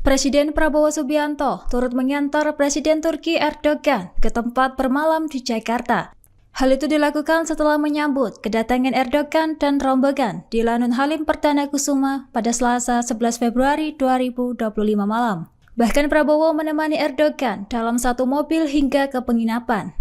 Presiden Prabowo Subianto turut mengantar Presiden Turkiye Erdogan ke tempat bermalam di Jakarta. Hal itu dilakukan setelah menyambut kedatangan Erdogan dan rombongan di Lanud Halim Perdanakusuma pada Selasa 11 Februari 2025 malam. Bahkan Prabowo menemani Erdogan dalam satu mobil hingga ke penginapan.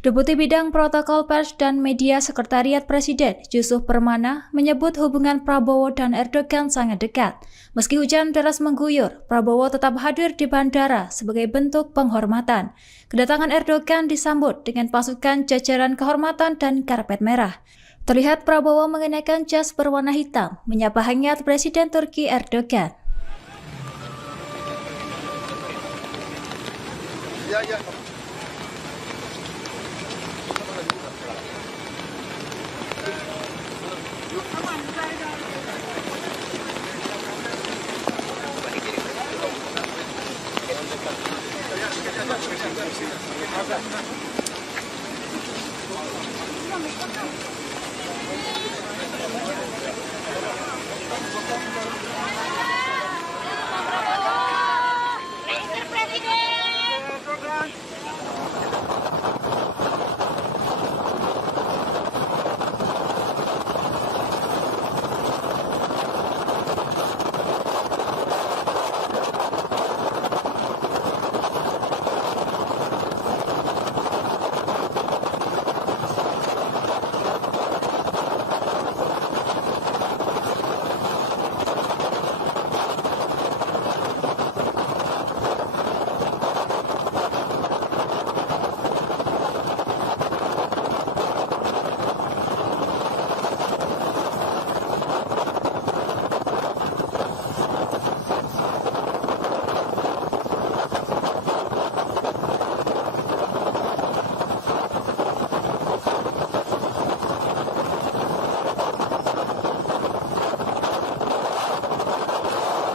Deputi Bidang Protokol Pers dan Media Sekretariat Presiden Yusuf Permana menyebut hubungan Prabowo dan Erdogan sangat dekat. Meski hujan deras mengguyur, Prabowo tetap hadir di bandara sebagai bentuk penghormatan. Kedatangan Erdogan disambut dengan pasukan jajaran kehormatan dan karpet merah. Terlihat Prabowo mengenakan jas berwarna hitam, menyapa hangat Presiden Turkiye Erdogan. Ya.